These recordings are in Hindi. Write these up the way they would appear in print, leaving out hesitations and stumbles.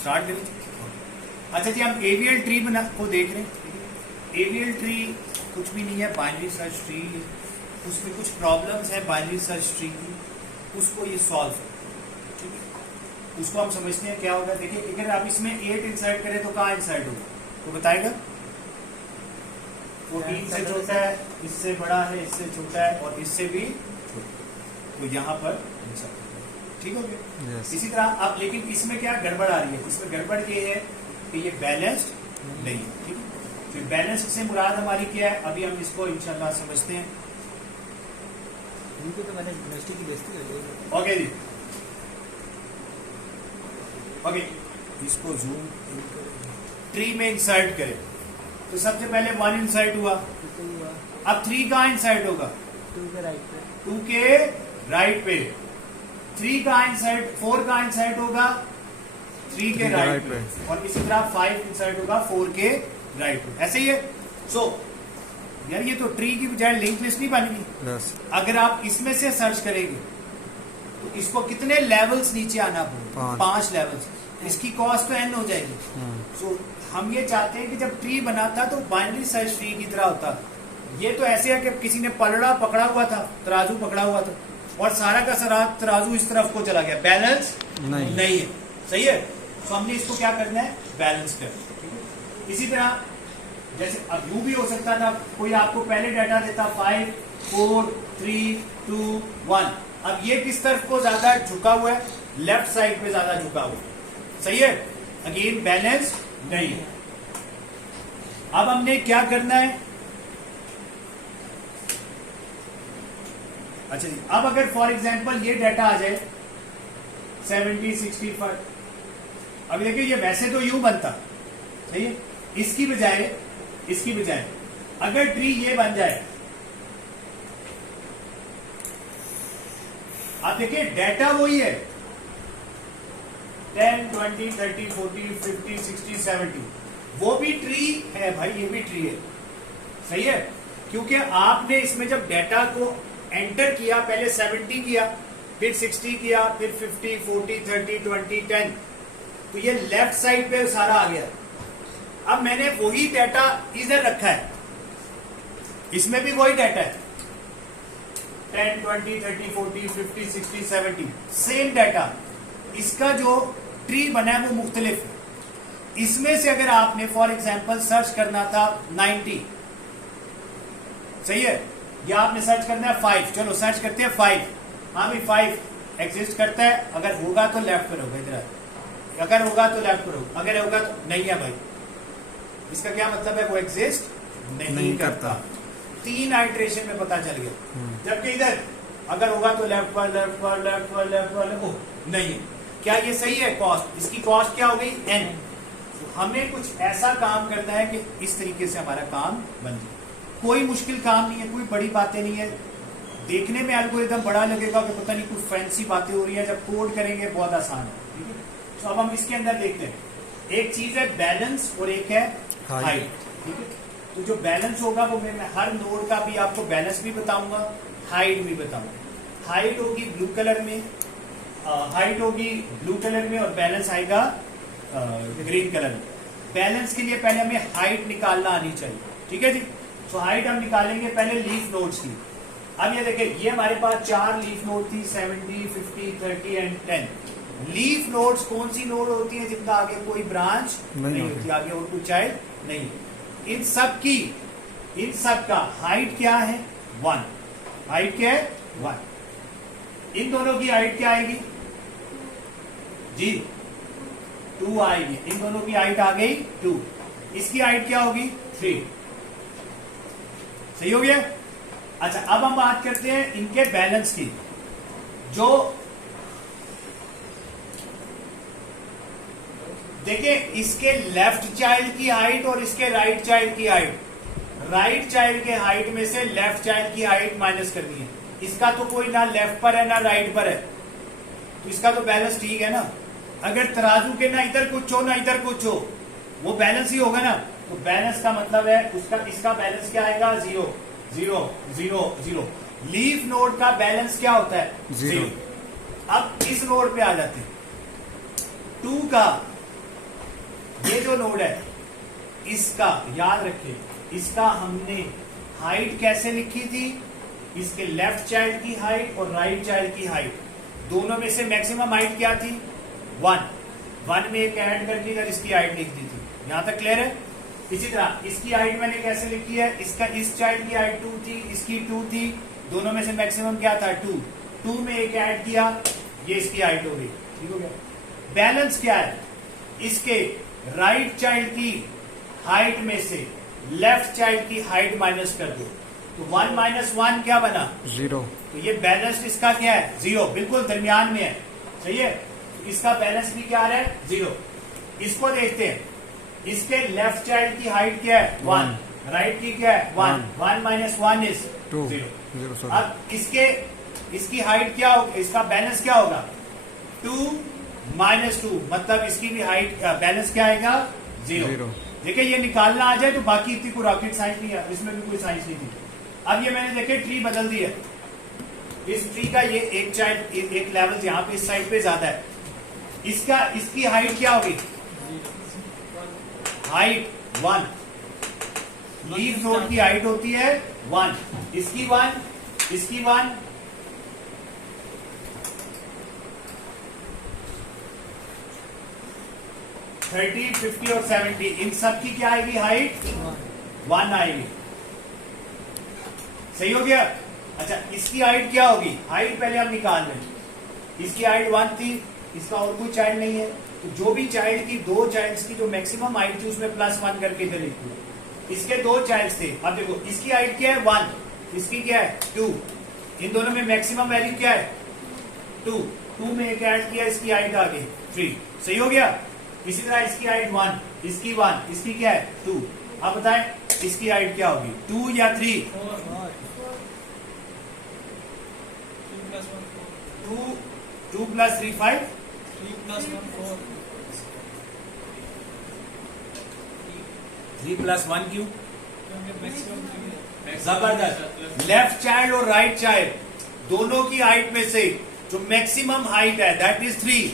स्टार्ट करें। अच्छा जी, हम एवीएल ट्री को देख रहे हैं। एवीएल ट्री कुछ भी नहीं है, बाइनरी सर्च ट्री। उसमें कुछ प्रॉब्लम्स है बाइनरी सर्च ट्री की, उसको ये सॉल्व है, ठीक है। उसको हम समझते हैं क्या होगा। देखिए, अगर आप इसमें 8 इंसर्ट करें तो कहाँ इंसर्ट होगा, तो बताएगा। 14 से छोटा है, इससे बड़ा है, इससे छोटा है और इससे भी छोटा, तो यहाँ पर इंसर्ट, ठीक हो गया। yes. इसी तरह आप, लेकिन इसमें क्या गड़बड़ आ रही है, इसमें गड़बड़ ये है कि ये बैलेंस्ड नहीं है, ठीक है। तो बैलेंस से मुराद हमारी क्या है, अभी हम इसको इंशाल्लाह समझते हैं। तो मैंने यूनिवर्सिटी की बेइज्जती कर ली। ओके जी, ओके, इसको जूम ट्री में इंसर्ट करें तो सबसे पहले 1 इंसर्ट हुआ, अब 3 कहाँ इंसर्ट होगा, 2 के राइट पे, 2 के राइट पे। 3 कहाँ इंसर्ट, 4 कहाँ इंसर्ट होगा, 3 के राइट पे। और इसी तरह 5 इंसर्ट होगा 4 के राइट पे, ऐसे ही है। सो यार, ये तो ट्री की बजाय लिंक लिस्ट नहीं बन गई। yes. अगर आप इसमें से सर्च करेंगे तो इसको कितने लेवल्स नीचे आना पड़ेगा, 5 लेवल्स। इसकी कॉस्ट तो n हो जाएगी। सो हम ये चाहते हैं कि जब ट्री बना था तो बाइनरी सर्च ट्री की तरह होता। ये तो ऐसे है कि किसी ने पलड़ा पकड़ा हुआ था, तराजू पकड़ा हुआ था और सारा का सारा तराजू इस तरफ को चला गया, बैलेंस नहीं है, सही है। तो हमने इसको क्या करना है, बैलेंस करना। इसी तरह जैसे अब यूं भी हो सकता था, कोई आपको पहले डाटा देता 5 4 3 2 1। अब ये किस तरफ को ज्यादा झुका हुआ है, लेफ्ट साइड पे ज्यादा झुका हुआ है, सही है। अगेन बैलेंस नहीं है। अब हमने क्या करना है, अच्छा जी, अब अगर फॉर एग्जांपल ये डाटा आ जाए 70 65, अब देखिए ये वैसे तो यूं बनता, सही है। इसकी बजाय अगर ट्री ये बन जाए, आप देखिए डाटा वही है 10 20 30 40 50 60 70, वो भी ट्री है भाई, ये भी ट्री है, सही है। क्योंकि आपने इसमें जब डाटा को एंटर किया, पहले 70 किया, फिर 60 किया, फिर 50 40 30 20 10, तो ये लेफ्ट साइड पे सारा आ गया। अब मैंने वही डाटा इधर रखा है, इसमें भी वही डाटा है 10 20 30 40 50 60 70, सेम डाटा। इसका जो ट्री बना है वो मुख्तलिफ है। इसमें से अगर आपने फॉर एग्जांपल सर्च करना था 90, सही है, या आपने सर्च करना है 5, चलो सर्च करते हैं 5। हाँ भाई 5 एग्जिस्ट करता है, अगर होगा तो लेफ्ट पर होगा, इधर अगर होगा तो लेफ्ट पर होगा, अगर होगा तो नहीं है भाई। इसका क्या मतलब है, वो एग्जिस्ट नहीं करता। 3 आइटरेशन में पता चल गया। जबकि इधर अगर होगा तो लेफ्ट पर लेफ्ट पर लेफ्ट पर लेफ्ट पर, ओह नहीं है। क्या ये सही है कॉस्ट, इसकी कॉस्ट क्या हो गई n। तो हमें कुछ ऐसा काम करना है कि इस तरीके से हमारा काम बन जाए। कोई मुश्किल काम नहीं है, कोई बड़ी बातें नहीं है। देखने में एल्गोरिथम बड़ा लगेगा कि पता नहीं कुछ फैंसी बातें हो रही है, जब कोड करेंगे बहुत आसान है, ठीक है। तो अब हम इसके अंदर देखते हैं, एक चीज है बैलेंस और एक है हाइट, ठीक है। तो जो बैलेंस होगा वो मैं हर नोड का भी आपको बैलेंस भी बताऊंगा, हाइट भी बताऊंगा। हाइट होगी ब्लू कलर में, हाइट होगी ब्लू कलर में और बैलेंस आएगा ग्रीन कलर में। बैलेंस के लिए पहले हमें हाइट निकालना आनी चाहिए, ठीक है जी। तो हाइट हम निकालेंगे पहले लीफ नोड्स की। अब ये देखिए, ये हमारे पास 4 लीफ नोड थी, 70 50 30 एंड 10। लीफ नोड्स कौन सी नोड होती है जिनका आगे कोई ब्रांच नहीं होती, आगे और कोई चाइल्ड नहीं। इन सब का हाइट क्या है, 1। हाइट क्या है, 1। इन दोनों की हाइट क्या आएगी जी, 2 आएगी। इन दोनों की हाइट आ गई 2। इसकी हाइट क्या होगी, 3। सही हो गया। अच्छा, अब हम बात करते हैं इनके बैलेंस की। जो देखिए, इसके लेफ्ट चाइल्ड की हाइट और इसके राइट चाइल्ड की हाइट, राइट चाइल्ड के हाइट में से लेफ्ट चाइल्ड की हाइट माइनस करनी है। इसका तो कोई ना लेफ्ट पर है ना राइट पर है, तो इसका तो बैलेंस ठीक है ना। अगर तराजू के ना इधर कुछ हो ना इधर कुछ हो, वो बैलेंस ही होगा ना। तो बैलेंस का मतलब है उसका, इसका बैलेंस क्या आएगा, 0 0 0 0। लीफ नोड का बैलेंस क्या होता है, 0। अब इस नोड पे आ जाते हैं, 2 का जो नोड है इसका याद रखिए, इसका हमने हाइट कैसे लिखी थी, इसके लेफ्ट चाइल्ड की हाइट और राइट चाइल्ड की हाइट दोनों में से मैक्सिमम हाइट क्या थी 1 में एक ऐड करके इधर इसकी हाइट लिख दी थी। यहां तक क्लियर है। इसी तरह इसकी हाइट मैंने कैसे लिखी है, इसका इस चाइल्ड की हाइट 2 थी, इसकी 2 थी, दोनों में से मैक्सिमम क्या था 2 में एक ऐड किया, ये इसकी हाइट हो गई। ठीक हो गया। बैलेंस क्या है, इसके राइट चाइल्ड की हाइट में से लेफ्ट चाइल्ड की हाइट माइनस कर दो, तो 1 - 1 क्या बना 0। तो ये बैलेंस इसका क्या है 0, बिल्कुल दरमियान में है। सही है। इसका बैलेंस भी क्या आ रहा है 0। इसको देखते हैं, इसके लेफ्ट चाइल्ड की हाइट क्या है 1, राइट की क्या है 1 - 1 इज 0। अब इसकी हाइट क्या होगा, इसका बैलेंस क्या होगा 2 - 2, मतलब इसकी भी हाइट बैलेंस क्या आएगा 0। देखिए ये निकालना आ जाए तो बाकी इतनी कोई रॉकेट साइंस नहीं है, इसमें भी कोई साइंस नहीं थी। अब ये मैंने देखे ट्री बदल दी है, इस ट्री का ये एक चाइल्ड एक लेवल यहाँ पे इस साइड पे ज्यादा है, इसकी हाइट क्या होगी हाइट 1, लीफ नोड की हाइट होती है 1, इसकी 1 30, 50 और 70 इन सब की क्या आएगी हाइट 1 आएगी। सही हो गया। अच्छा इसकी हाइट क्या होगी, हाइट पहले हम निकाल रहे हैं, इसकी हाइट 1 थी, इसका और कोई चाइल्ड नहीं है, तो जो भी चाइल्ड की 2 चाइल्ड्स की जो मैक्सिमम हाइट थी उसमें +1 करके इधर लिख दो। इसके 2 चाइल्ड्स थे, अब देखो इसकी हाइट क्या है 1, इसकी क्या है 2, इन दोनों में मैक्सिमम वैल्यू क्या है 2 में एक ऐड किया, इसकी हाइट आ गई 3। सही हो गया। इसी तरह इसकी हाइट 1, इसकी 1, इसकी क्या है 2। अब बताएं इसकी हाइट क्या होगी 2 या 3 2 + 3 5 3 + 1 क्यों, जबरदस्त। लेफ्ट चाइल्ड और राइट चाइल्ड दोनों की हाइट में से जो मैक्सिमम हाइट है दैट इज 3,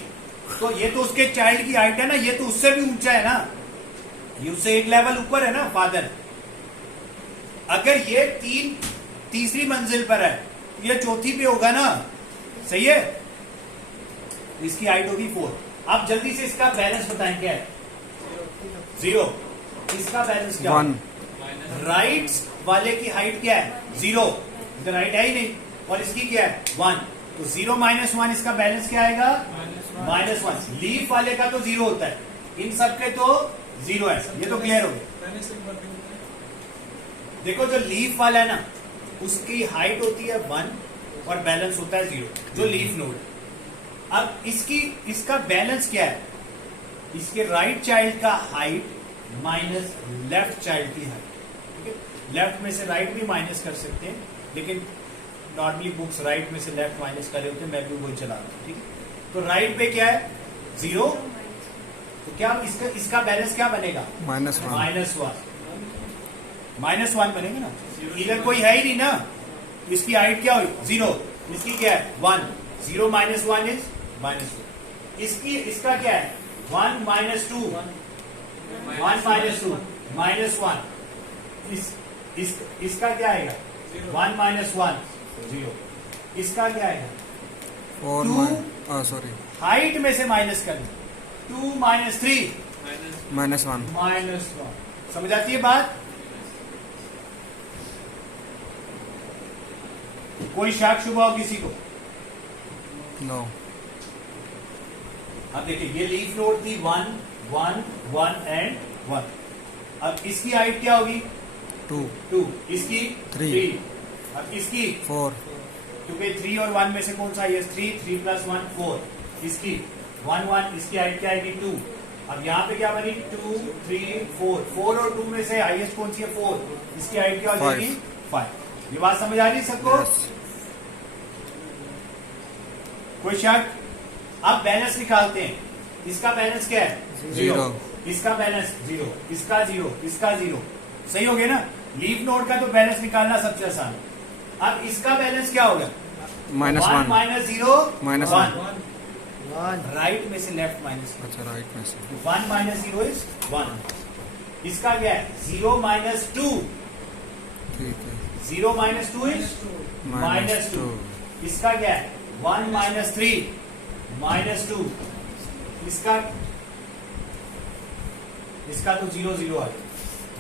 तो ये तो उसके चाइल्ड की हाइट है ना, ये तो उससे भी ऊंचा है ना, ये उससे एक लेवल ऊपर है ना फादर। अगर ये तीसरी मंजिल पर है तो ये चौथी पे होगा ना, सही है। इसकी हाइट होगी 4। अब जल्दी से इसका बैलेंस बताएं क्या है 0। इसका बैलेंस क्या 1। राइट वाले की हाइट क्या है 0, इधर राइट है ही नहीं, और इसकी क्या है 1, तो 0 - 1 इसका बैलेंस क्या आएगा -1। लीफ वाले का तो 0 होता है, इन सब के तो 0 है, ये तो क्लियर हो गया। देखो जो लीफ वाला है ना उसकी हाइट होती है 1 और बैलेंस होता है 0, जो लीफ नोड। अब इसका बैलेंस क्या है, इसके राइट चाइल्ड का हाइट माइनस लेफ्ट चाइल्ड की हाइट। ठीक है, लेफ्ट में से राइट भी माइनस कर सकते हैं, लेकिन नॉर्मली बुक्स राइट में से लेफ्ट माइनस करे होते हैं, मैं भी वही चला रहा हूँ। ठीक है, तो राइट पे क्या है 0, तो क्या इसका बैलेंस क्या बनेगा -1 बनेगा ना, इधर कोई है ही नहीं ना, इसकी हाइट क्या हुई 0, इसकी क्या है 1, 0 - 1 इज -1। इसका क्या है 1 - 2, 1 - 2 -1। इसका क्या आएगा 1 - 1 0। इसका क्या आएगा 2 हाइट में से माइनस करना, 2 - 3 -1। समझ आती है बात। कोई शक शुबा हो किसी को? नो। अब देखिए ये लीफ नोड थी 1 1 1 एंड 1। अब इसकी हाइट क्या होगी 2, इसकी 3, अब इसकी 4। क्योंकि 3 और 1 में से कौन सा है 3 + 1 4, इसकी 1 1, इसकी हाइट क्या आएगी 2। अब यहाँ पे क्या बनी 2 3 4 और 2 में से हाईएस्ट कौन सी है 4, इसकी हाइट क्या हो जाएगी 5। ये बात समझ आ रही सबको? कोई शक? अब बैलेंस निकालते हैं, इसका बैलेंस क्या है 0, इसका बैलेंस 0, इसका 0, इसका 0। सही हो गया ना। लीफ नोड का तो बैलेंस निकालना सबसे आसान है। अब इसका बैलेंस क्या होगा -1 -0 -1 राइट में से लेफ्ट माइनस। अच्छा राइट में से 1 माइनस 0 इज 1। इसका क्या है 0 माइनस 2। ठीक है 0 माइनस 2 इज माइनस 2। इसका क्या है 1 माइनस 3 माइनस 2। इसका तो 0 0 है।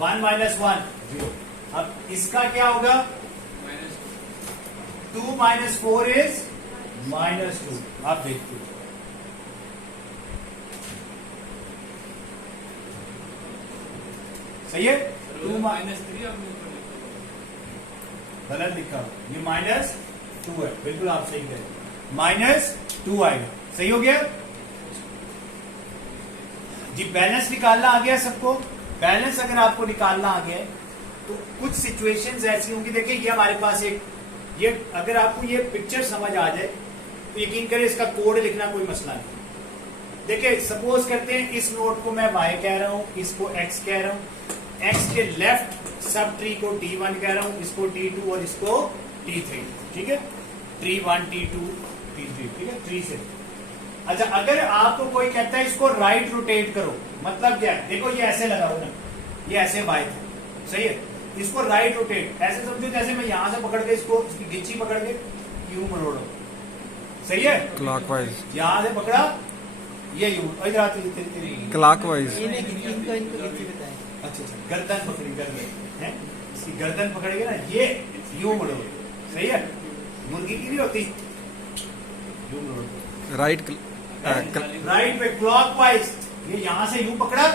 1 माइनस 1 0। अब इसका क्या होगा 2 माइनस 4 इज माइनस 2। आप देखते हो सही है। 2 माइनस 3 गलत लिखा, ये माइनस 2 है। बिल्कुल आप सही करें, माइनस 2 आएगा। सही हो गया जी। बैलेंस निकालना आ गया सबको। बैलेंस अगर आपको निकालना आ गया है तो कुछ सिचुएशंस ऐसी होंगी। देखिए ये हमारे पास ये अगर आपको ये पिक्चर समझ आ जाए तो यकीन करें इसका कोड लिखना कोई मसला नहीं। देखिए सपोज करते हैं इस नोट को मैं y कह रहा हूं, इसको x कह रहा हूं, x के लेफ्ट सब ट्री को T1 कह रहा हूं, इसको T2 और इसको T3। ठीक है, T1 T2 T3। ठीक है, ट्री से। अच्छा अगर आपको कोई कहता है इसको राइट रोटेट करो, मतलब क्या है, देखो ये ऐसे लगा हो ना, ये ऐसे y था, सही है। इसको राइट रोटेट ऐसे समझो जैसे मैं यहां से पकड़ के इसको इसकी गिच्ची पकड़ के यूं मरोड़ा, सही है। क्लॉकवाइज यहां से पकड़ा ये यूं इधर आती क्लॉकवाइज। अच्छा गर्दन पकड़ी, गर्दन है इसकी, गर्दन पकड़ेगे ना ये यूं मरोड़, सही है। मुर्गी की नहीं होती यूं मरोड़, राइट राइट पे क्लॉकवाइज। ये यहां से यूं पकड़ा,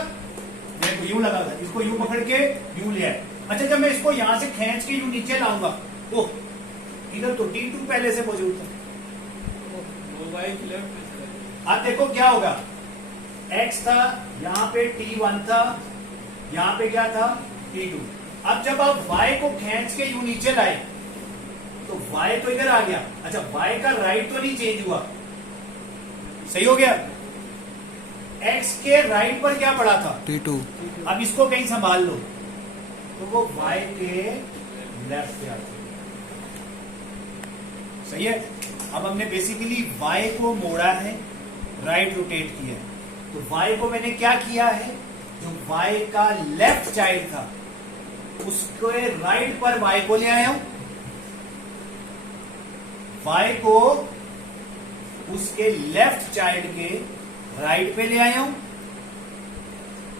देखो यूं लगा था, इसको यूं पकड़ के यूं लिया। अच्छा जब मैं इसको यहां से खींच के यूं नीचे लाऊंगा, ओ इधर तो T2 पहले से मौजूद था। अब देखो क्या होगा, x था यहाँ पे, T1 था यहाँ पे, क्या था T2। अब जब आप y को खींच के यूं नीचे लाए तो y तो इधर आ गया। अच्छा y का राइट तो नहीं चेंज हुआ, सही हो गया। x के राइट पर क्या पड़ा था T2। अब इसको कहीं संभाल लो तो वो y के लेफ्ट पे आता है, सही है। अब हमने बेसिकली y को मोड़ा है, राइट रोटेट किया है, तो y को मैंने क्या किया है, जो y का लेफ्ट चाइल्ड था उसके राइट पर y को ले आया हूं, y को उसके लेफ्ट चाइल्ड के राइट पे ले आया हूं,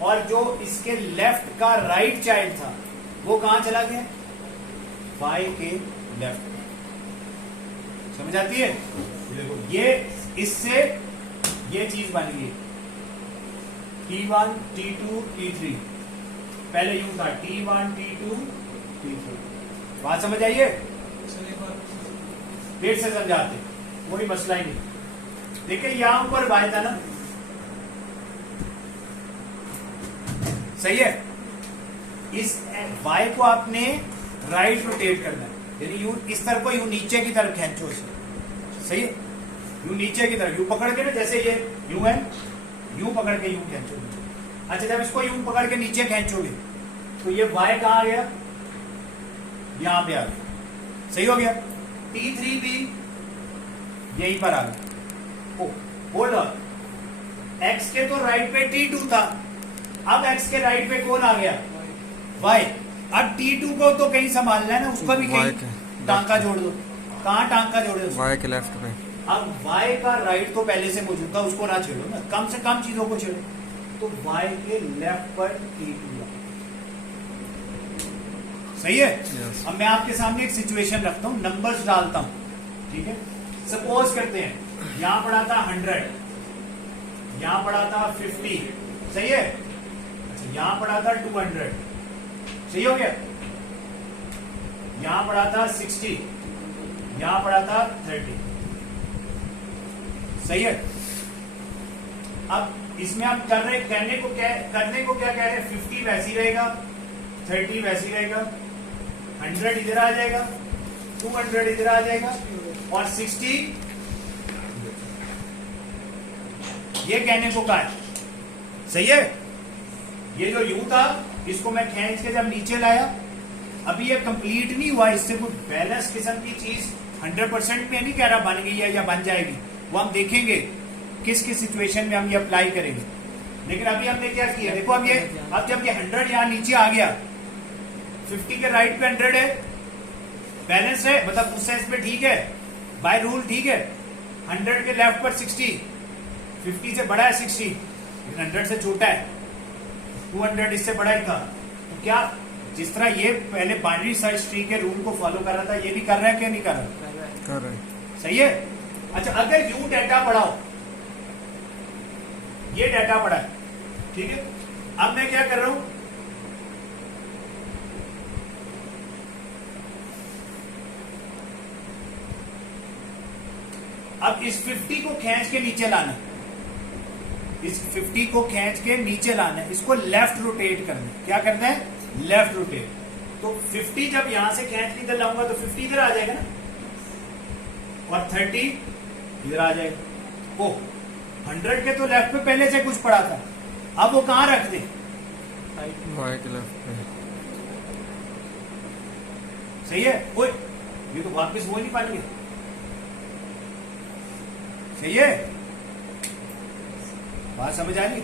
और जो इसके लेफ्ट का राइट चाइल्ड था वो कहां चला गया, y के लेफ्ट। समझ आती है। देखो ये इससे ये चीज बन गई T1 T2 T3। पहले यूं था T1 T2 T3। बात समझ आइए, फिर से समझाते, कोई मसला ही नहीं। देखिए यहां ऊपर y था ना, सही है। इस y को आपने राइट रोटेट करना है, यानी यूं इस तरफ को यूं नीचे की तरफ खींचो इसे, सही है। यूं नीचे की तरफ यूं पकड़ के ना, जैसे ये यूं है, यूं पकड़ के यूं खींचोगे। अच्छा जब इसको यूं पकड़ के नीचे खींचोगे तो ये y कहां आ गया, यहां पे आ गया, सही हो गया। T3 भी यहीं पर आ गया। ओ होल्ड ऑन, x के तो राइट पे T2 था, अब x के राइट पे कौन आ गया, y। अब T2 को तो कहीं संभालना है ना, उसको भी कहीं टांका जोड़ दो। कहां टांका जोड़े, y के लेफ्ट पे। अब y का राइट तो पहले से मौजूद था, उसको ना छेड़ो ना, कम से कम चीजों को छेड़ो। तो y के लेफ्ट पर T2, सही है। Yes. अब मैं आपके सामने एक सिचुएशन रखता हूं, नंबर्स डालता हूं, ठीक है। सपोज करते हैं यहां पड़ा था 100, यहां पड़ा था 50, सही है। अच्छा यहां पड़ा था 200, सही हो गया। यहां पड़ा था 60, यहां पड़ा था 30, सही है। अब इसमें हम करने को क्या कह रहे हैं, 50 वैसी रहेगा, 30 वैसी रहेगा, 100 इधर आ जाएगा, 200 इधर आ जाएगा, और 60 ये कहने को कहा है, सही है। ये जो यू था इसको मैं खींच के जब नीचे लाया, अभी ये कंप्लीट नहीं हुआ, इससे कुछ बैलेंस किस्म की चीज 100% में नहीं कह रहा बन गई है या बन जाएगी, वो हम देखेंगे। किस किस सिचुएशन में हम ये अप्लाई करेंगे। लेकिन अभी हमने क्या किया, देखो अब जब ये 100 यहाँ नीचे आ गया, 50 के राइट पे 100 है, बैलेंस है, मतलब उस सेंस में ठीक है, बाय रूल ठीक है। 100 के लेफ्ट पर 60, 50 से बड़ा है 60, लेकिन 100 से छोटा है, 200 इससे बड़ा ही था। तो क्या जिस तरह ये पहले बाइनरी सर्च ट्री के रूल को फॉलो कर रहा था, ये भी कर रहा है क्या नहीं कर रहा? कर रहे हैं। सही है। अच्छा, अगर यू डाटा पढ़ा हो, ये डाटा पढ़ा है, ठीक है, अब मैं क्या कर रहा हूं, अब इस 50 को खींच के नीचे लाना है, इस 50 को खींच के नीचे लाना है, इसको लेफ्ट रोटेट करना है। क्या करना है? Left rotate. तो 50 जब यहां से खींच के इधर लाऊंगा तो 50 इधर आ जाएगा ना, और 30 इधर आ जाएगा। ओ 100 के तो लेफ्ट पे पहले से कुछ पड़ा था, अब वो कहां रख दे? वाई के लेफ्ट पे। सही है। ओए ये तो वापस वो नहीं पाएंगे। सही है, बात समझ आ रही?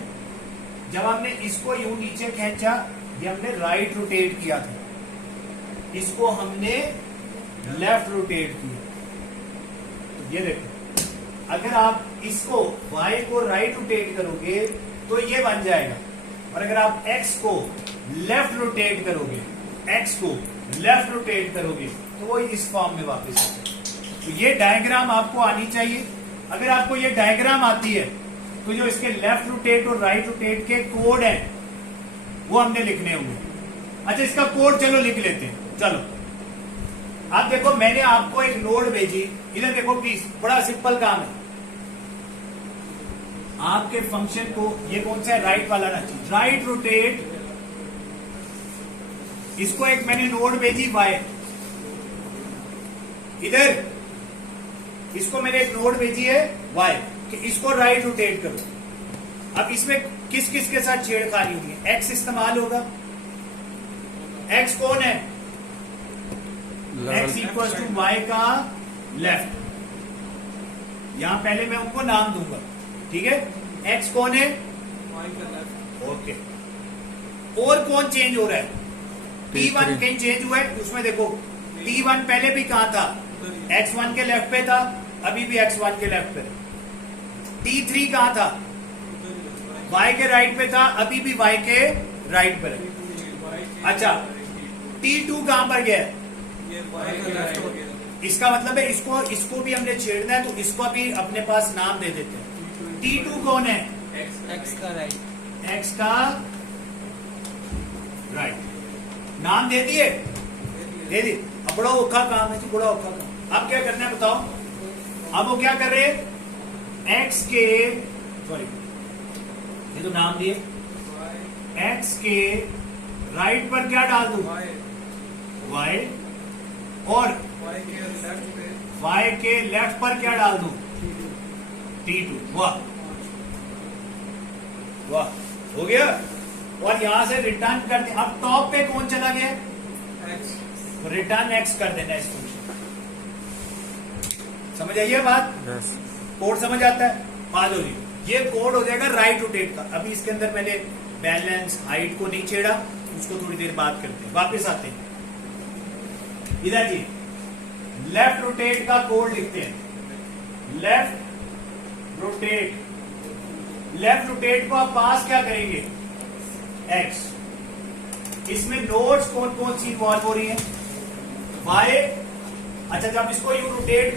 जब हमने इसको यूं नीचे खींचा, ये हमने राइट रोटेट किया था, इसको हमने लेफ्ट रोटेट किया। तो ये देखो, अगर आप इसको y को राइट रोटेट करोगे तो ये बन जाएगा, और अगर आप x को लेफ्ट रोटेट करोगे, x को लेफ्ट रोटेट करोगे तो वो इस फॉर्म में वापस आ जाएगा। तो ये डायग्राम आपको आनी चाहिए। अगर आपको ये डायग्राम आती है तो जो इसके लेफ्ट रोटेट और राइट रोटेट के कोड हैं वो हमने लिखने होंगे। अच्छा, इसका कोड चलो लिख लेते हैं। चलो आप देखो, मैंने आपको एक नोड भेजी, इधर देखो प्लीज, बड़ा सिंपल काम है। आपके फंक्शन को, ये कौन सा है? राइट वाला ना, राइट रोटेट, इसको एक मैंने नोड भेजी y, इधर इसको मैंने एक नोड भेजी है y, कि इसको राइट रोटेट करो। अब इसमें किस किस के साथ छेड़खानी होगी? x इस्तेमाल होगा। x कौन है? x इक्वल टू वाई का लेफ्ट। यहां पहले मैं उनको नाम दूंगा, ठीक है। x कौन है? y का लेफ्ट। ओके, और कौन चेंज हो रहा है? t1 कहीं चेंज हुआ है, उसमें देखो t1 पहले भी कहां था? x1 के लेफ्ट पे था, अभी भी x1 के लेफ्ट पे। t3 कहां था? y के राइट पे था, अभी भी y के राइट पर है। अच्छा, t2 कहां पर गया? इसका मतलब है इसको भी हमने छेड़ना है, तो इसको भी अपने पास नाम दे देते हैं। t2 कौन है? x का राइट। x का राइट, नाम दे दिए? दे दिए। अब बड़ा औखा काम है जी, बड़ा औखा काम। अब क्या करना है बताओ? अब वो क्या कर रहे हैं? x के, सॉरी ये तो नाम दिए, x के राइट पर क्या डाल दूं? y, और y के लेफ्ट पर क्या डाल दूं? t2। वाह वाह, हो गया। और यहां से रिटर्न कर दे। अब टॉप पे कौन चला गया? तो रिटर्न x कर देना इसको। समझ आइए बात? यस। कोड समझ आता है? बात हो रही, ये कोड हो जाएगा राइट रोटेट का। अभी इसके अंदर मैंने बैलेंस हाइट को नहीं छेड़ा, उसको थोड़ी देर बात करते हैं। वापस आते हैं इधर जी, लेफ्ट रोटेट का कोड लिखते हैं। लेफ्ट रोटेट, लेफ्ट रोटेट को आप पास क्या करेंगे? x। इसमें नोड्स कौन कौन सी इन्वॉल्व हो रही है? y। अच्छा, जब इसको यू रोटेट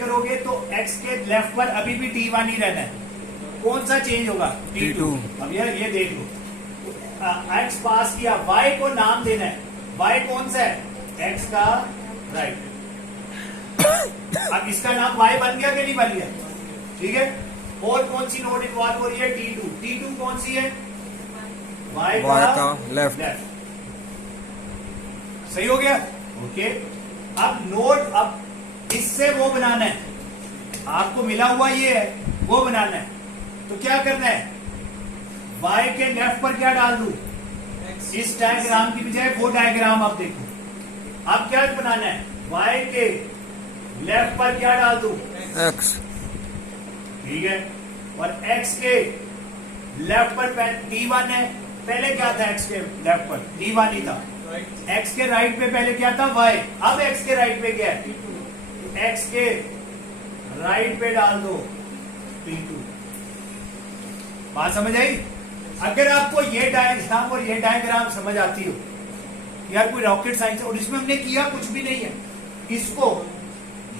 करोगे तो x के लेफ्ट पर अभी भी t1 ही रहना है। कौन सा चेंज होगा? t2। अब यार ये देख लो, x पास किया, y को नाम देना है। y कौन सा है? x का राइट। अब इसका नाम y बन गया कि नहीं बन गया? ठीक है। और कौन सी नोड इन्वॉल्व हो रही है? t2। t2 कौन सी है? y का लेफ्ट। सही हो गया? ओके। अब नोड, अब इससे वो बनाना है, आपको मिला हुआ ये है, वो बनाना है। तो क्या करना है? y के लेफ्ट पर क्या डाल दूं? इस डायग्राम की बजाय वो डायग्राम आप देखो। अब क्या बनाना है? y के लेफ्ट पर क्या डाल दूं? x। ठीक है। और x के लेफ्ट पर t1 है, पहले क्या था x के लेफ्ट पर t1 ही था, x के राइट पे पहले क्या था y, अब x के राइट पे क्या है, x के राइट पे डाल दो t2। बात समझ आई? अगर आपको ये डायग्राम और ये डायग्राम समझ आती हो, यार कोई रॉकेट साइंस, और इसमें हमने किया कुछ भी नहीं है, इसको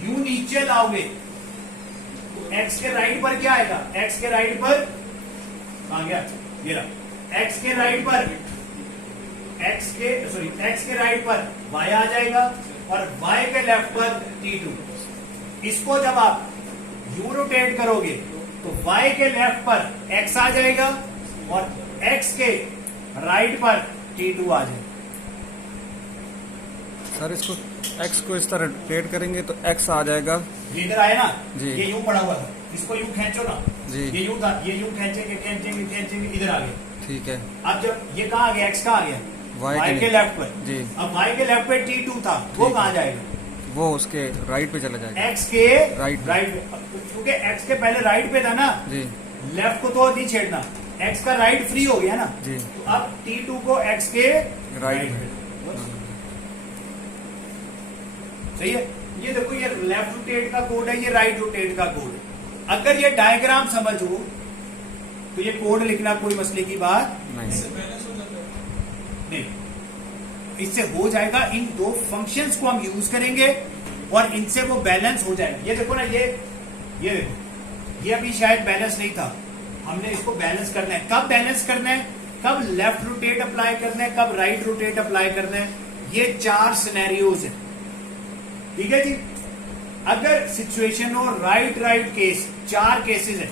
यू नीचे लाओगे तो x के राइट पर क्या आएगा, x के राइट पर आ गया, ये रहा, x के राइट पर x के राइट पर y आ जाएगा और y के लेफ्ट पर t2। इसको जब आप u रोटेट करोगे तो y के लेफ्ट पर x आ जाएगा और x के राइट पर t2 आ जाएगा। सर इसको x को इस तरह रोटेट करेंगे तो x आ जाएगा। ये इधर आया ना, जी। ये यूं पड़ा हुआ था, इसको यूं खींचो ना, जी। ये यूं था, ये यूं खींचेंगे खींचेंगे खींचेंगे, इधर आ गए। ठीक है। अब जब ये कहाँ आ गया, x कहाँ आ गया, y के लेफ्ट पर। जी। अब y के लेफ्ट पे t2 था, वो ठीक है। कहाँ जाएगा, वो उसके राइट पे चला जाएगा। x के राइट पे। राइट पे, क्योंकि x के पहले राइट पे था ना, जी लेफ्ट को तो नहीं छेड़ना, x का राइट फ्री हो गया ना, जी। तो अब t2 को x के राइट पे। सही है। ये देखो, ये लेफ्ट रोटेट का कोड है, ये राइट रोटेट का कोड है। अगर ये डायग्राम समझो तो ये कोड लिखना कोई मसले की बात नहीं। नहीं, इससे हो जाएगा। इन दो फंक्शंस को हम यूज करेंगे और इनसे वो बैलेंस हो जाएगा। ये देखो ना, ये देखो, ये अभी शायद बैलेंस नहीं था, हमने इसको बैलेंस करना है। कब बैलेंस करना है, कब लेफ्ट रोटेट अप्लाई करना है, कब राइट रोटेट अप्लाई करना है, ये 4 सिनेरियोज है। ठीक है जी। अगर सिचुएशन हो राइट राइट केस, 4 केसेस है,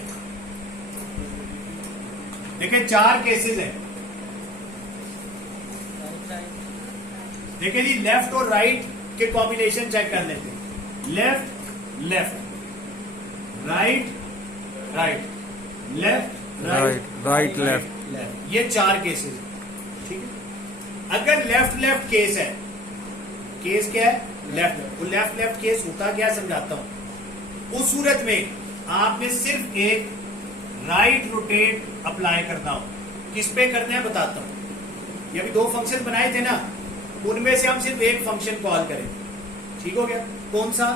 देखिए 4 केसेस है। देखिए जी, लेफ्ट और राइट के कॉम्बिनेशन चेक कर लेते हैं। Left left, right right, left right left. Left, ये 4 केसेस है। ठीक है। अगर लेफ्ट लेफ्ट केस है, केस क्या है, लेफ्ट, तो लेफ्ट लेफ्ट केस होता क्या समझाता हूं। उस सूरत में आपने सिर्फ एक राइट रोटेट अप्लाई करना हो। किस पे करना है बताता हूं। ये अभी 2 फंक्शन बनाए थे ना, उनमें से हम सिर्फ एक फंक्शन कॉल करें। ठीक हो गया, कौन सा,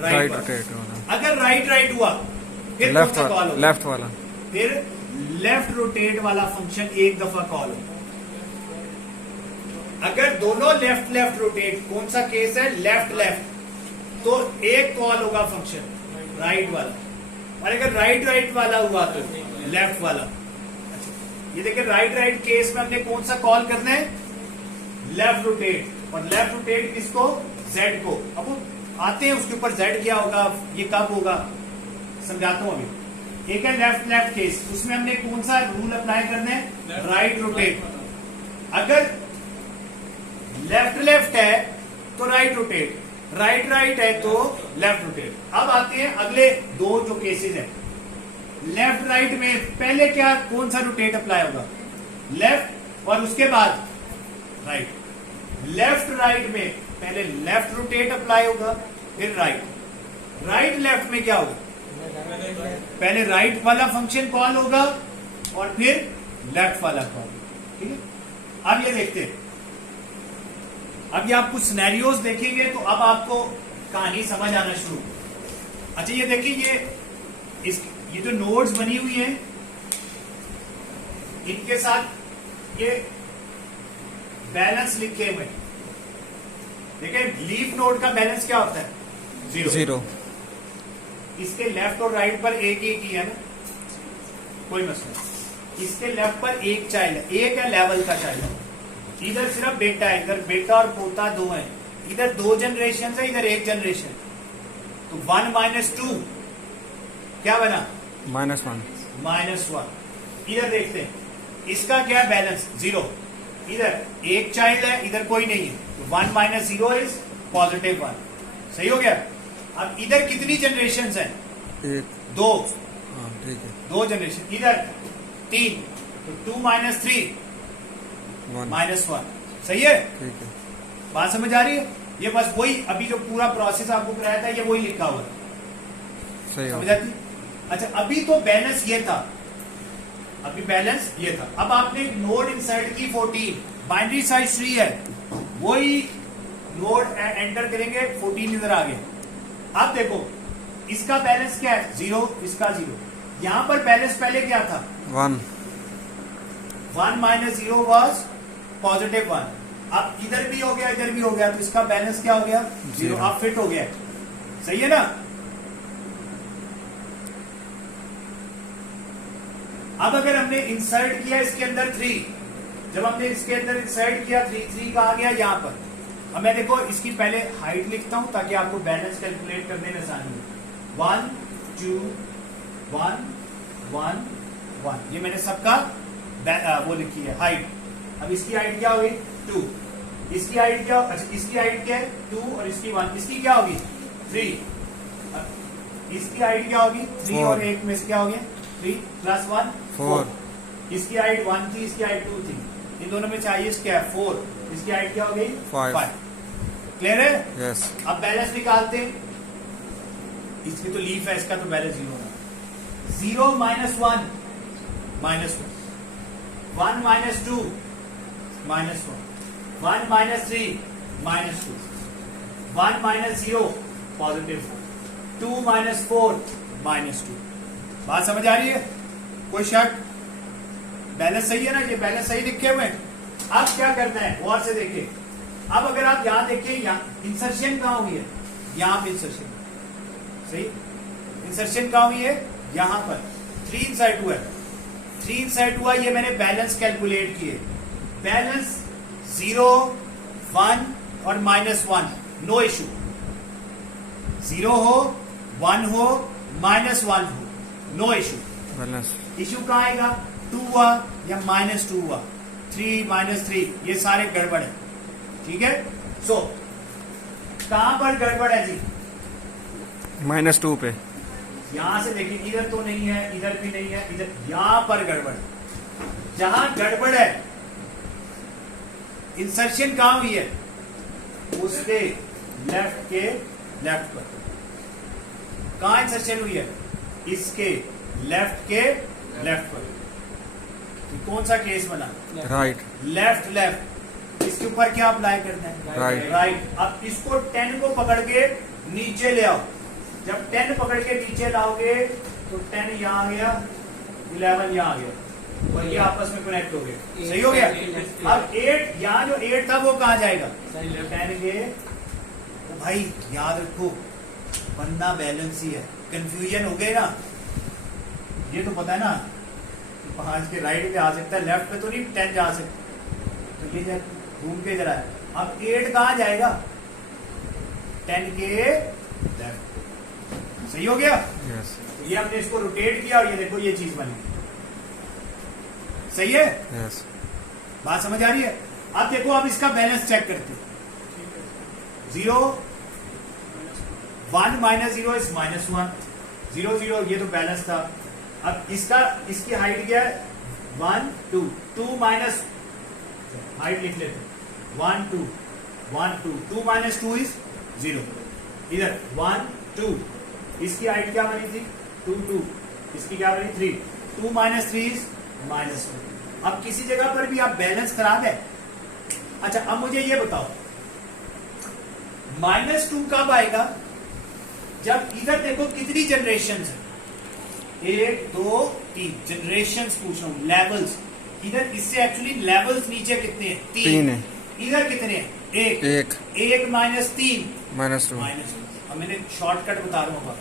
राइट राइट रोटेट होना। अगर राइट राइट हुआ फिर कौन सा कॉल होगा, लेफ्ट वाला। फिर लेफ्ट रोटेट वाला फंक्शन एक दफा कॉल होगा। अगर दोनों लेफ्ट लेफ्ट रोटेट, कौन सा केस है, लेफ्ट लेफ्ट, तो एक कॉल होगा फंक्शन राइट वाला। और अगर राइट राइट वाला हुआ तो लेफ्ट वाला। अच्छा, ये देखिए राइट राइट केस में हमने कौन सा कॉल करना है, लेफ्ट रोटेट। और लेफ्ट रोटेट किसको, जेड को। अब वो आते हैं उसके ऊपर, जेड क्या होगा, ये कब होगा, समझाता हूं अभी। एक है लेफ्ट लेफ्ट केस, उसमें हमने कौन सा रूल अप्लाई करना है, राइट रोटेट। अगर लेफ्ट लेफ्ट है तो राइट रोटेट, राइट राइट है तो लेफ्ट रोटेट। अब आते हैं अगले 2 जो केसेस है। लेफ्ट राइट में पहले क्या, कौन सा रोटेट अप्लाई होगा, लेफ्ट, और उसके बाद राइट। लेफ्ट राइट में पहले लेफ्ट रोटेट अप्लाई होगा, फिर राइट। राइट लेफ्ट में क्या होगा, पहले राइट वाला फंक्शन कॉल होगा और फिर लेफ्ट वाला कॉल। ठीक है। अब ये देखते हैं, अब ये आप कुछ सिनेरियोज देखेंगे तो अब आपको कहानी समझ आना शुरू। अच्छा, ये देखिए, ये जो नोड्स बनी हुई हैं, इनके साथ ये बैलेंस लिखे हुए। देखिए, लीफ नोड का बैलेंस क्या होता है, 0। इसके लेफ्ट और राइट पर एक ही है ना, कोई मसला नहीं। इसके लेफ्ट पर एक चाइल्ड है, एक है लेवल का चाइल्ड, इधर सिर्फ बेटा है, इधर बेटा और पोता 2 है, इधर 2 जनरेशन है, इधर 1 जनरेशन। तो 1 - 2 क्या बना, -1। -1। इधर देखते हैं, इसका क्या बैलेंस, 0। इधर एक चाइल्ड है, इधर कोई नहीं है, तो 1 - 0 इज +1। सही हो गया। अब इधर कितनी जनरेशन है, 2। ठीक है। 2 जनरेशन, इधर 3, तो 2 - 3 -1। सही है, ठीक है। बात समझ आ रही है। ये बस वही अभी जो पूरा प्रोसेस आपको कराया था, ये वही लिखा हुआ है, सही समझ हो। आती। अच्छा अभी तो बैलेंस ये था, अभी बैलेंस ये था। अब आपने एक नोड इंसर्ट की 14, बाइनरी साइज 3 है, वही नोड एंटर करेंगे 14 इधर आ गया। अब देखो इसका बैलेंस क्या है 0, इसका 0। यहां पर बैलेंस पहले क्या था 1 1 माइनस 0 वॉज पॉजिटिव 1। अब इधर भी हो गया इधर भी हो गया, तो इसका बैलेंस क्या हो गया 0। अब फिट हो गया, सही है ना। अब अगर हमने इंसर्ट किया इसके अंदर 3, जब हमने इसके अंदर इंसर्ट किया 3 कहा गया यहां पर। अब मैं देखो इसकी पहले हाइट लिखता हूं ताकि आपको बैलेंस कैलकुलेट करने में आसानी हो। 1 2 1 1 1, ये मैंने सबका वो लिखी है हाइट। अब इसकी हाइट क्या होगी 2, इसकी हाइट क्या, अच्छा इसकी हाइट क्या है 2 और इसकी 1, इसकी क्या होगी 3। इसकी हाइट क्या होगी 3 और 1 में से क्या हो गया 3 प्लस 1 4। इसकी हाइट 1 थी, इसकी हाइट 2 थी, इन दोनों में चाहिए क्या है 4, इसकी हाइट क्या हो गई 5। क्लियर है? यस। अब बैलेंस निकालते हैं, इसकी तो लीफ है, इसका तो बैलेंस 0 है। 0 minus 1 minus 1, 1 minus 2 minus 1, 1 minus 3 minus 2, 1 minus 0 positive 4, 2 minus 4 minus 2। बात समझ आ रही है? कोई शक? बैलेंस सही है ना, ये बैलेंस सही लिखे हुए हैं। अब क्या करना है गौर से देखिए। अब अगर आप यहां देखिए, यहां इंसर्शन कहां हुई है, यहां पे इंसर्शन, सही इंसर्शन कहां हुई है यहां पर 3 इंसर्ट हुआ है, 3 इंसर्ट हुआ, ये मैंने बैलेंस कैलकुलेट किए। बैलेंस 0 1 और माइनस 1 नो इशू, 0 हो 1 हो माइनस 1 हो नो इशू। बैलेंस इशू कहां आएगा 2 हुआ या माइनस 2 हुआ, 3 माइनस 3, ये सारे गड़बड़ है। ठीक है, सो कहां पर गड़बड़ है जी -2 पे। यहां से देखिए, इधर तो नहीं है, इधर भी नहीं है, इधर यहां पर गड़बड़ है। जहां गड़बड़ है इंसर्शन कहां हुई है उसके लेफ्ट के लेफ्ट पर। कहां इंसर्शन हुई है इसके लेफ्ट के लेफ्ट पर। तो कौन सा केस बना राइट लेफ्ट लेफ्ट, इसके ऊपर क्या अप्लाई करना है राइट। राइट। अब इसको 10 को पकड़ के नीचे ले आओ, जब 10 पकड़ के नीचे लाओगे तो 10 यहाँ आ गया, 11 यहाँ आ गया और ये आपस में कनेक्ट हो गए, सही हो गया। अब 8, यहाँ जो 8 था वो कहाँ जाएगा 10 के। तो भाई याद रखो बनना बैलेंस ही है, कंफ्यूजन हो गए ना, ये तो पता है ना 5 के राइट पे आ सकता है, लेफ्ट पे तो नहीं 10 जा सकता, तो ये घूम के जरा है। अब 8 कहाँ जाएगा 10 के लेफ्ट, सही हो गया। यस तो ये हमने इसको रोटेट किया और ये देखो ये चीज बनी, सही है। यस। बात समझ आ रही है? अब देखो आप इसका बैलेंस चेक करते 0 1 माइनस 0 इज -1, 0 0, ये तो बैलेंस था। अब इसका इसकी हाइट क्या है 1 2, 2 माइनस, हाइट लिख लेते 1 2 1 2, 2 माइनस 2 इज 0, इधर 1 2, इसकी हाइट क्या बनी थी 2 2, इसकी क्या बनी 3, 2 माइनस 3 इज -1। अब किसी जगह पर भी आप बैलेंस करा दें। अच्छा अब मुझे ये बताओ -2 कब आएगा, जब इधर देखो कितनी जनरेशन है 1 2 3 जनरेशन पूछ रहा हूं, लेवल्स। इधर इससे एक्चुअली लेवल्स नीचे कितने हैं 3 है, इधर कितने हैं 1 1 माइनस 3 -2। अब मैंने शॉर्टकट बता रहा हूं।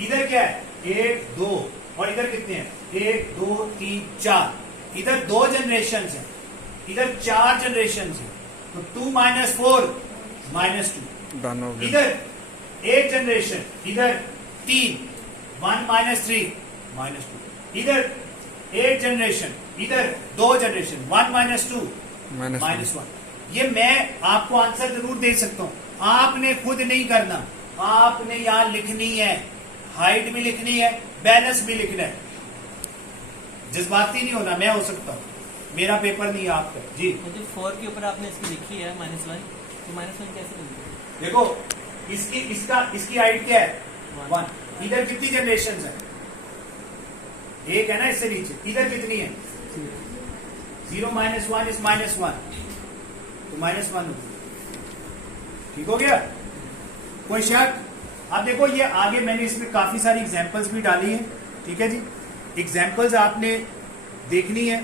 इधर क्या है 1 2 और इधर कितने हैं 1 2 3 4, इधर 2 जनरेशन है, इधर 4 जनरेशन है, तो 2 माइनस 4 -2। डन हो गया। इधर 1 जनरेशन, इधर 3 1 माइनस 3 -2, इधर 1 जनरेशन, इधर 2 जनरेशन 1 माइनस 2 -1। ये मैं आपको आंसर जरूर दे सकता हूं, आपने खुद नहीं करना, आपने यहां लिखनी है, हाइट भी लिखनी है, बैलेंस भी लिखना है। जज्बाती नहीं होना, मैं हो सकता हूं, मेरा पेपर नहीं है आपका जी। मुझे 4 के ऊपर आपने इसकी लिखी है -1, तो -1 कैसे लिखी? देखो इसकी हाइट क्या है 1, इधर कितनी जनरेशन है एक है ना इससे नीचे, इधर कितनी है 0 माइनस 1 इज -1, तो -1 होगी। ठीक हो गया, कोई शक? अब देखो ये आगे मैंने इसमें काफी सारी एग्जांपल्स भी डाली है, ठीक है जी। एग्जांपल्स आपने देखनी है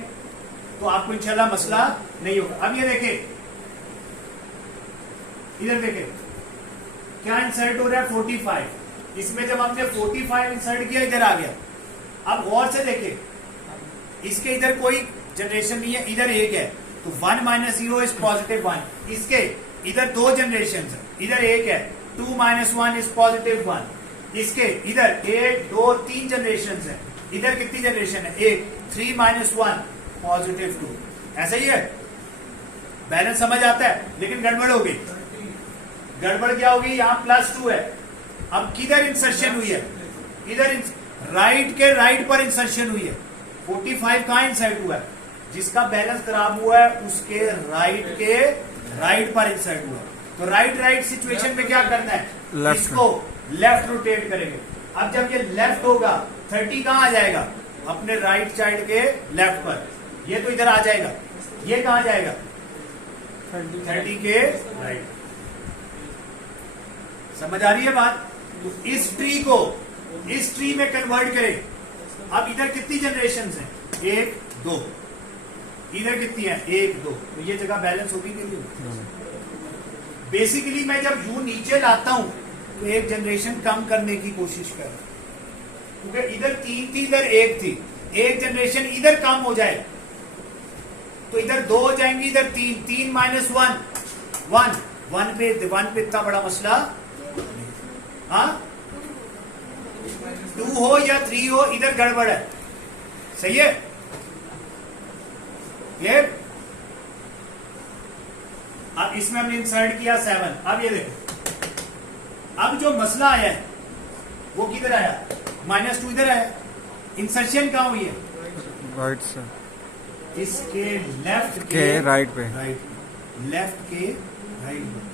तो आपको इंशाल्लाह मसला नहीं होगा। अब ये देखें, इधर देखें क्या इंसर्ट हो रहा है 45, इसमें जब हमने 45 इंसर्ट किया इधर आ गया। अब गौर से देखें, इसके इधर कोई जनरेशन नहीं है, इधर एक है, तो 1 माइनस 0 इज +1। इसके इधर 2 जनरेशन है, इधर एक है, 2 माइनस 1 इज +1। इसके इधर 1 2 3 जनरेशन है, इधर कितनी जनरेशन है 1, 3 माइनस 1 +2। ऐसा ही है, बैलेंस समझ आता है, लेकिन गड़बड़ होगी। गड़बड़ क्या होगी, यहाँ +2 है, अब किधर इंसर्शन हुई है, इधर राइट के राइट पर इंसर्शन हुई है। 45 कहां इंसर्ट हुआ है, जिसका बैलेंस खराब हुआ है उसके राइट के राइट पर इंसर्ट हुआ है। तो राइट सिचुएशन में क्या करना है, लेफ्ट इसको लेफ्ट रोटेट करेंगे। अब जब ये लेफ्ट होगा 30 कहां आ जाएगा, अपने राइट साइड के लेफ्ट पर, ये तो इधर आ जाएगा, ये कहां जाएगा 30 के राइट। समझ आ रही है बात? तो इस ट्री को इस ट्री में कन्वर्ट करें। अब इधर कितनी जनरेशन है 1 2, इधर कितनी है 1 2, तो ये जगह बैलेंस होगी कि नहीं? बेसिकली मैं जब यू नीचे लाता हूं तो एक जनरेशन कम करने की कोशिश कर, क्योंकि इधर 3 थी इधर 1 थी, एक जनरेशन इधर कम हो जाए तो इधर 2 हो जाएंगी, इधर 3, 3 माइनस 1 1 पे इतना बड़ा मसला। हाँ 2 हो या 3 हो, इधर गड़बड़ है, सही है ये। अब इसमें हमने इंसर्ट किया 7। अब ये देखो, अब जो मसला आया है वो किधर आया, -2 इधर आया। इंसर्शन कहां हुई है, राइट से इसके लेफ्ट के राइट पे, लेफ्ट के राइट पे।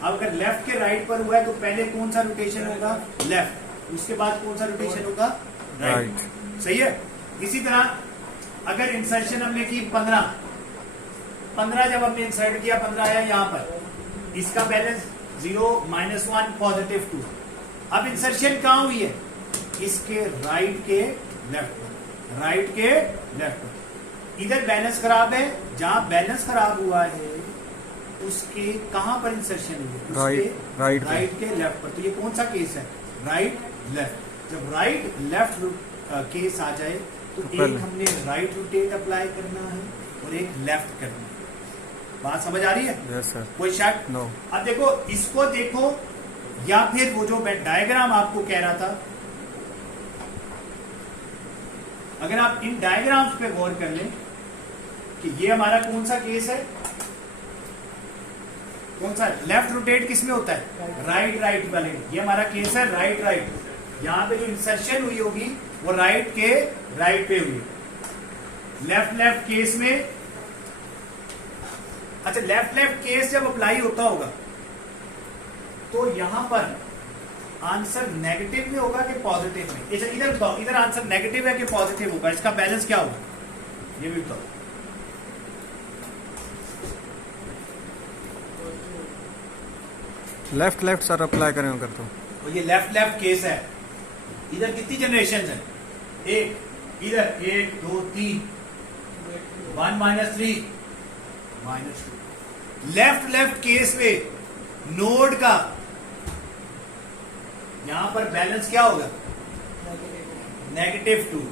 अब अगर लेफ्ट के राइट पर हुआ है तो पहले कौन सा रोटेशन होगा, लेफ्ट, उसके बाद कौन सा रोटेशन होगा, राइट। सही है। इसी तरह अगर इंसर्शन हमने की 15 जब हमने इंसर्ट किया 15 आया यहां पर, इसका बैलेंस 0 माइनस 1 +2। अब इंसर्शन कहां हुई है, इसके राइट के लेफ्ट पर, राइट के लेफ्ट पर। इधर बैलेंस खराब है, जहां बैलेंस खराब हुआ है उसके कहां पर इंसर्शन हुई है, राइट के लेफ्ट पर। तो ये कौन सा केस है, राइट लेफ्ट। जब राइट लेफ्ट केस आ जाए तो एक हमने राइट रोटेट अप्लाई करना है और एक लेफ्ट करना है। बात समझ आ रही है? Yes sir. कोई शक? नो। अब देखो, इसको देखो या फिर वो जो डायग्राम आपको कह रहा था, अगर आप इन डायग्राम्स पे गौर कर लें कि ये हमारा कौन सा केस है, कौन सा लेफ्ट रोटेट किस में होता है, राइट वाले। ये हमारा केस है राइट। यहां पे जो इंसर्शन हुई होगी वो राइट के राइट पे हुई। लेफ्ट केस में, अच्छा लेफ्ट केस जब अप्लाई होता होगा तो यहां पर आंसर नेगेटिव में होगा कि पॉजिटिव में? इधर बताओ, इधर आंसर नेगेटिव है कि पॉजिटिव होगा, इसका बैलेंस क्या होगा ये भी बताओ। लेफ्ट सर अप्लाई करें अगर तो ये लेफ्ट केस है। इधर कितनी जनरेशन है, एक, इधर 1 2 3, 1 माइनस 3 -2। लेफ्ट केस में नोड का यहां पर बैलेंस क्या होगा, -2।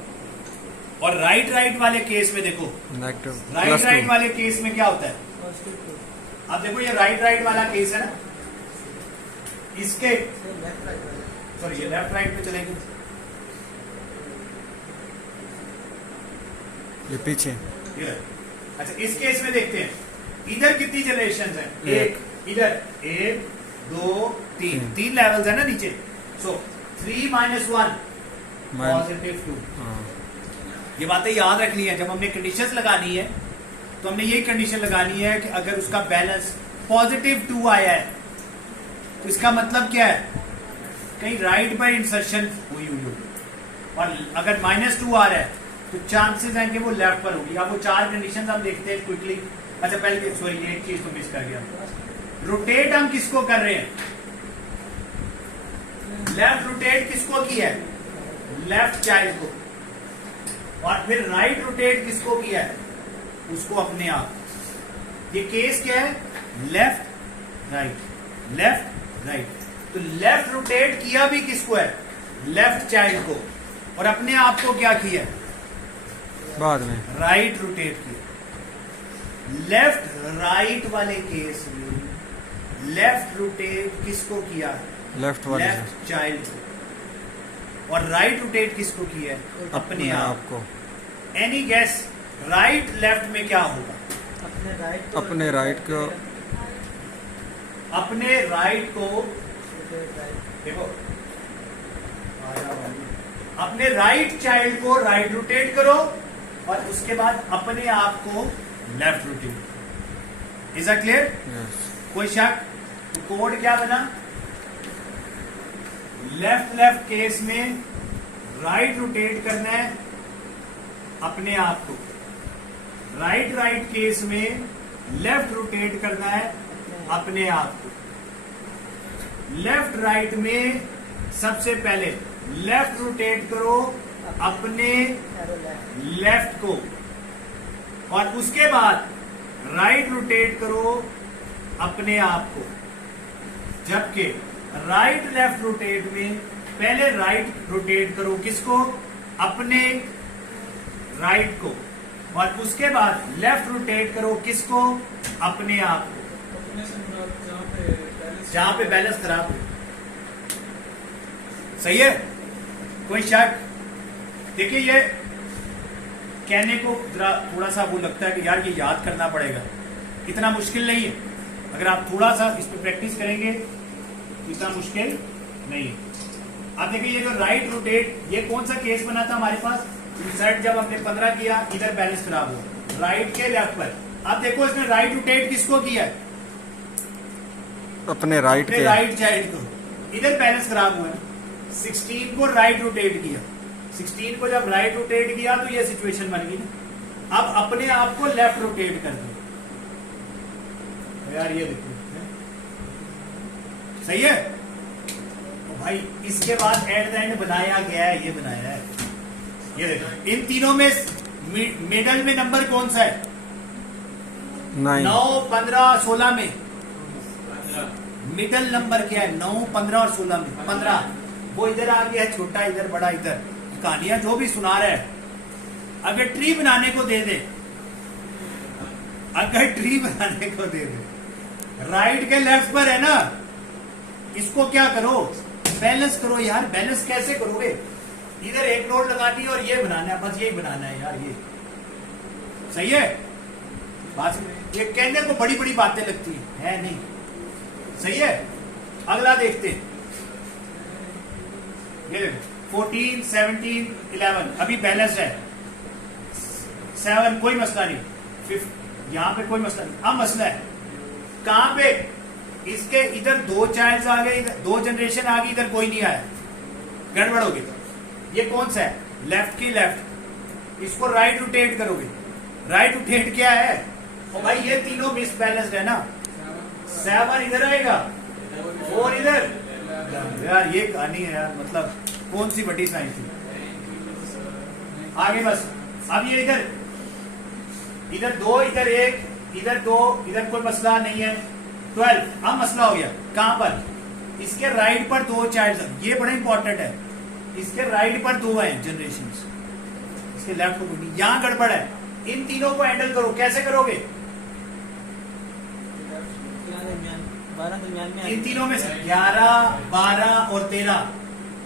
और राइट वाले केस में देखो, नेगेटिव, राइट वाले केस में क्या होता है, अब देखो ये राइट वाला केस है ना, इसके सॉरी ये लेफ्ट पे चलेंगे, ये पीछे। अच्छा इस केस में देखते हैं, इधर कितनी जनरेशन है, एक, इधर 1 2 3 लेवल्स है ना नीचे। सो 3 माइनस 1 +2। ये बातें याद रखनी है। जब हमने कंडीशंस लगानी है तो हमने ये कंडीशन लगानी है कि अगर उसका बैलेंस +2 आया है तो इसका मतलब क्या है, कहीं राइट पर इंसर्शन हुई हो, और अगर -2 आ रहा है तो चांसेस हैं कि वो लेफ्ट पर होगी। अब वो 4 कंडीशन हम देखते हैं क्विकली। अच्छा पहले सॉरी एक चीज तो मिस कर गया, रोटेट हम किसको कर रहे हैं? लेफ्ट रोटेट किसको किया है? लेफ्ट चाइल्ड को। और फिर राइट रोटेट किसको किया है? उसको अपने आप। ये केस क्या है? Left right, left right. तो लेफ्ट रोटेट किया भी किसको है? लेफ्ट चाइल्ड को। और अपने आप को क्या किया? बाद में राइट रोटेट किया। लेफ्ट राइट वाले केस में लेफ्ट रोटेट किसको किया? लेफ्ट वाले से लेफ्ट चाइल्ड को। और राइट रोटेट किसको किया है? अपने आप को। एनी गैस राइट लेफ्ट में क्या होगा? अपने राइट अपने राइट को, अपने राइट को देखो, अपने राइट चाइल्ड को राइट रोटेट करो और उसके बाद अपने आप को left rotate. Is a clear? कोई शक? तो कोड क्या बना? लेफ्ट लेफ्ट केस में राइट रोटेट करना है अपने आप को, राइट राइट केस में लेफ्ट रोटेट करना है अपने आप को। लेफ्ट राइट में सबसे पहले लेफ्ट रोटेट करो अपने लेफ्ट को और उसके बाद राइट रोटेट करो अपने आप को। जबकि राइट लेफ्ट रोटेट में पहले राइट रोटेट करो किसको? अपने राइट को। और उसके बाद लेफ्ट रोटेट करो किसको? अपने आप को। जहां पे बैलेंस खराब हो। सही है? कोई शक? देखिए ये कहने को जरा थोड़ा सा वो लगता है कि यार ये याद करना पड़ेगा, इतना मुश्किल नहीं है। अगर आप थोड़ा सा इस पर प्रैक्टिस करेंगे इतना मुश्किल नहीं है। अब देखिए ये जो राइट रोटेट, ये कौन सा केस बना था हमारे पास? इंसर्ट जब हमने 15 किया, इधर बैलेंस खराब हुआ राइट के लेफ्ट पर। अब देखो इसने राइट रोटेट किसको किया? अपने राइट के, राइट चाइल्ड को। इधर बैलेंस खराब हुआ है। 16 को राइट रोटेट किया, 16 को जब राइट रोटेट किया तो ये सिचुएशन बन गई ना। अब अपने आप को लेफ्ट रोटेट कर दो यार, ये देखो सही है? तो भाई इसके बाद एट द एंड बनाया गया है, ये बनाया है, ये देखो। इन तीनों में मिडल में नंबर कौन सा है? 9, 15, 16 में मिडल नंबर क्या है? 9, 15 और 16 में 15 वो इधर आ गया है, छोटा इधर, बड़ा इधर। कहानियां जो भी सुना रहा है, अगर ट्री बनाने को दे दे, अगर ट्री बनाने को दे दे, राइट के लेफ्ट पर है ना, इसको क्या करो? बैलेंस करो यार। बैलेंस कैसे करोगे? इधर एक नोट लगानी है और ये बनाना है, बस यही बनाना है यार। ये सही है बात? ये कहने को बड़ी बड़ी बातें लगती है नहीं? सही है? अगला देखते हैं। ये 14, 17, 11 अभी बैलेंस है। 7 कोई मसला नहीं, 5 यहां पे कोई मसला नहीं। अब मसला है कहां पे? इसके इधर 2 चाइल्ड्स आ गए, इधर 2 जनरेशन आ गई, इधर कोई नहीं आया, गड़बड़ होगी। ये कौन सा है? लेफ्ट की लेफ्ट। इसको राइट रोटेट करोगे। राइट रोटेट क्या है? और भाई ये तीनों मिस बैलेंस्ड है ना। 7 इधर आएगा, 4 इधर। यार ये कहानी है यार, मतलब कौन सी बड़ी साइंस थी। आगे बस। अब ये इधर 2, इधर 1, इधर 2, इधर कोई मसला नहीं है। 12 अब मसला हो गया कहां पर? इसके राइट पर 2 चाइल्ड, ये बड़ा इंपॉर्टेंट है। इसके राइट पर 2 हैं जनरेशन, इसके लेफ्ट पर नहीं। यहां गड़बड़ है। इन तीनों को हैंडल करो। कैसे करोगे? इन तीनों में से 11, 12 और 13,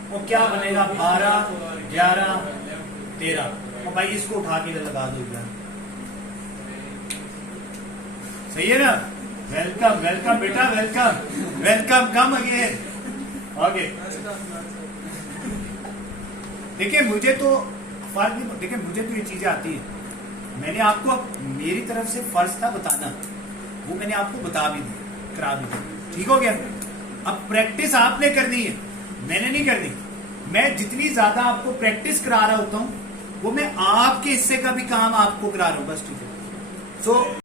वो क्या बनेगा? 12, 11, 13। और भाई इसको उठा के लगा दो इधर। सही है ना? वेलकम वेलकम बेटा, welcome welcome, come again. Okay देखिए मुझे तो फर्क नहीं, देखिए मुझे तो ये चीजें आती है। मैंने आपको, मेरी तरफ से फर्ज था बताना, वो मैंने आपको बता भी दी, करा भी दी। ठीक हो गया? अब प्रैक्टिस आपने करनी है, मैंने नहीं करनी। मैं जितनी ज्यादा आपको प्रैक्टिस करा रहा होता हूं वो मैं आपके हिस्से का भी काम आपको करा रहा हूं, बस ठीक है। सो